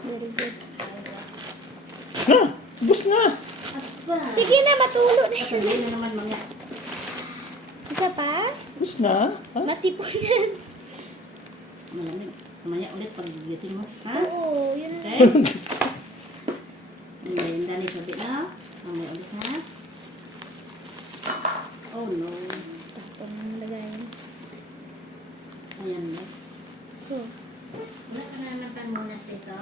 Very good. Ha! Bus na! Aba. Sige na, matulo na. Sabi na naman mga. Isa pa? Bus na? Ha? Masipon yan. Malamig. Mamaya ulit pag gigising mo. Ha? Oo, yun na. Okay? Ngayon dali sabi na. Mamaya ulit ha. Oh no. Tapon ang lagayan. Ayan na. So, Wala ka na napamunas dito.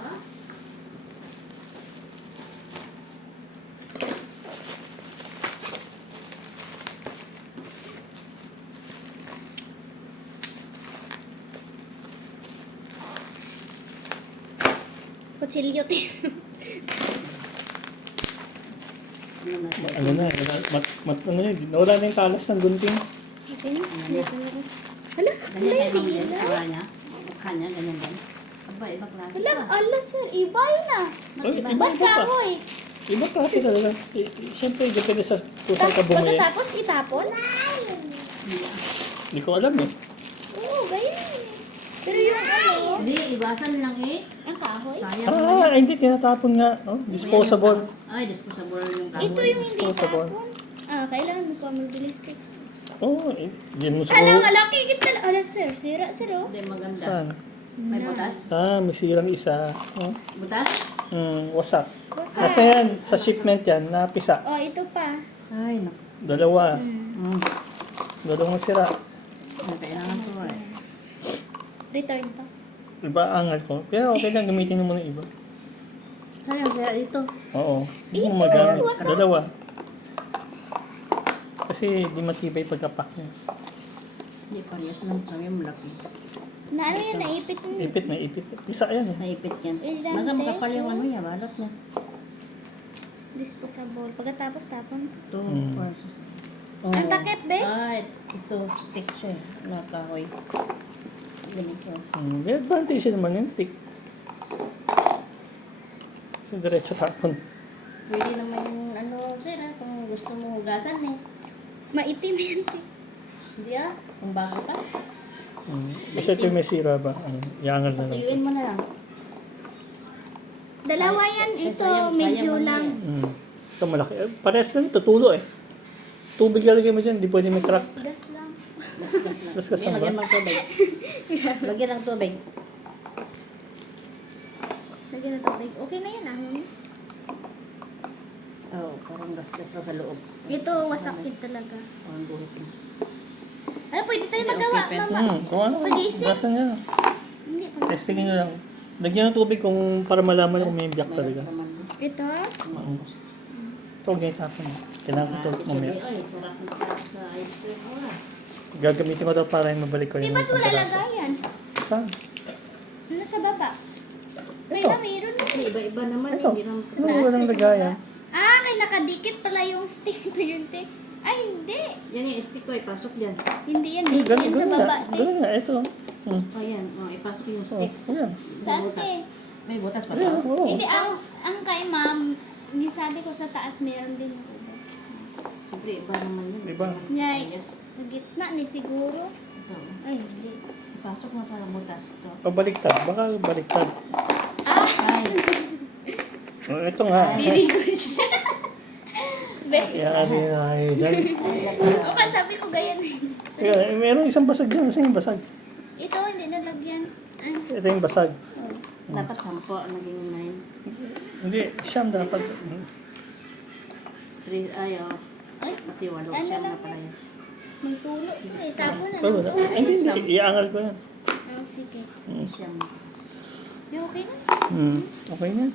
kutsilyo din. Ano na siya? Ano yun, nawala na yung talas ng gunting. Okay na. Dito na rin. Hala, Ganyan tayo hindi mamaya. na. Tawa niya. Mukha niya, ganyan din. Aba, iba klase Hala, ka. ala sir, ibay na. Ay, Iba. iba Ba't pa. kahoy? Iba klase talaga. Siyempre, depende sa kusang ka bumili. Pagkatapos itapon? Hindi ko alam eh. Oo, ganyan eh. Pero yung ano, Hindi, iwasan lang eh. ang kahoy, Sayang naman. Ay, hindi, tinatapon nga. Oh, disposable. Ay, disposable yung kahoy. ito yung hindi disposable. tapon. Ah, kailangan mo pa magbilis ka. Oo, yun mo Ala, siguro. malaki kita. Ala sir, sira sir oh. Hindi, maganda. Saan? May butas? May sirang isa. Oh. Butas? Wasak. Basta. Kasi yan, sa shipment yan, napisa. Oh, ito pa. Ay, naku. Dalawa. Hmm. Dalawang sira. Kailangan ko eh. Return pa. Iba angal ko. Pero okay lang, gamitin mo muna iba. Sayang, kaya ito. Oo. Hindi Ito, mo magamit. wasak. Dalawa. Kasi di matibay pagkapak niya. Hindi, parehas lang. Sabi mo malaki. Na ano yan, naipit mo. Ipit na ipit. Isa yan eh. Naipit yan. Ilan Baka te? makapal yung ano niya, balot niya. Disposable. Pagkatapos tapon. Ito, Hmm. versus. Ang takip, be? Ay, ito, stick siya. Nakahoy. Ganito. May advantage naman yung stick. Kasi diretso tapon. Pwede naman yung ano, sir, kung gusto mo hugasan eh. Maitim yan. te. Hindi ah, kung bago pa. Kasi ito may sira ba? Iangal na lang. Tuyuin mo na lang. Dalawa yan. Ay, Ito, sayang medyo mo lang. Ito malaki. Parehas lang ito, tulo eh. Tubig lalagay mo dyan, di pwede may crack. Gas lang. Gas-gas Hindi, lang ba? lagyan ng tubig. Lagyan ng tubig. Lagyan na tubig. Okay na yan ah. Oo, parang gas-gas sa loob. Ito, wasakit talaga. Parang buhit na. Ano, pwede tayo Hindi, magawa, okay, mama. Kung ano, Pag-iisip. gasan niya. Hindi, pag- Testingin nyo lang. Lagyan ng tubig kung para malaman kung may biyak talaga. Ito, Ito, huwag niya itapon. Kailangan ko ito mamaya. Ay, sarap na sarap sa ice cream. Wala. Gagamitin ko daw para mabalik ko di yung ba't isang wala piraso. lagayan? Saan? Nasa baba. May Ito. na, mayroon na. Kasi iba-iba naman. Ito. Hindi naman Ano walang lagayan? Ah, kay nakadikit pala yung stick na yun, te. Ay, hindi. Yan yung stick ko, ipasok dyan. Hindi yan, dito yan sa Ganun baba, nga. te. Ganun nga, ito. O yan, ipasok yung Oh, stick. yan. Saan, butas. te? May butas pa Ayan, to. oo. Hindi, ang kay ma'am, hindi sabi ko sa taas meron din. Siyempre, iba naman yun. Iba. Yay, Yes. sa gitna ni siguro. Ito. Ay, hindi. Ipasok mo sa butas. Ito. Pabaliktad. Baka baliktad. Ah, Ay, Oh, ito nga. very good siya. Be, Yari na kayo dyan. o ka sabi ko ganyan eh. Kaya, meron isang basag dyan. Kasi yung basag. Ito, hindi nalagyan. Ay, Ito yung basag. dapat 10, naging 9. Hindi, siyam dapat. 3, ay, ay, kasi 8 Ano siya lang na pala yun. magtulo. Ay, tapo na. Oh, wala. Ay, hindi. Iangal ko yan. Oh, sige. Siyam. Di okay na? Okay na.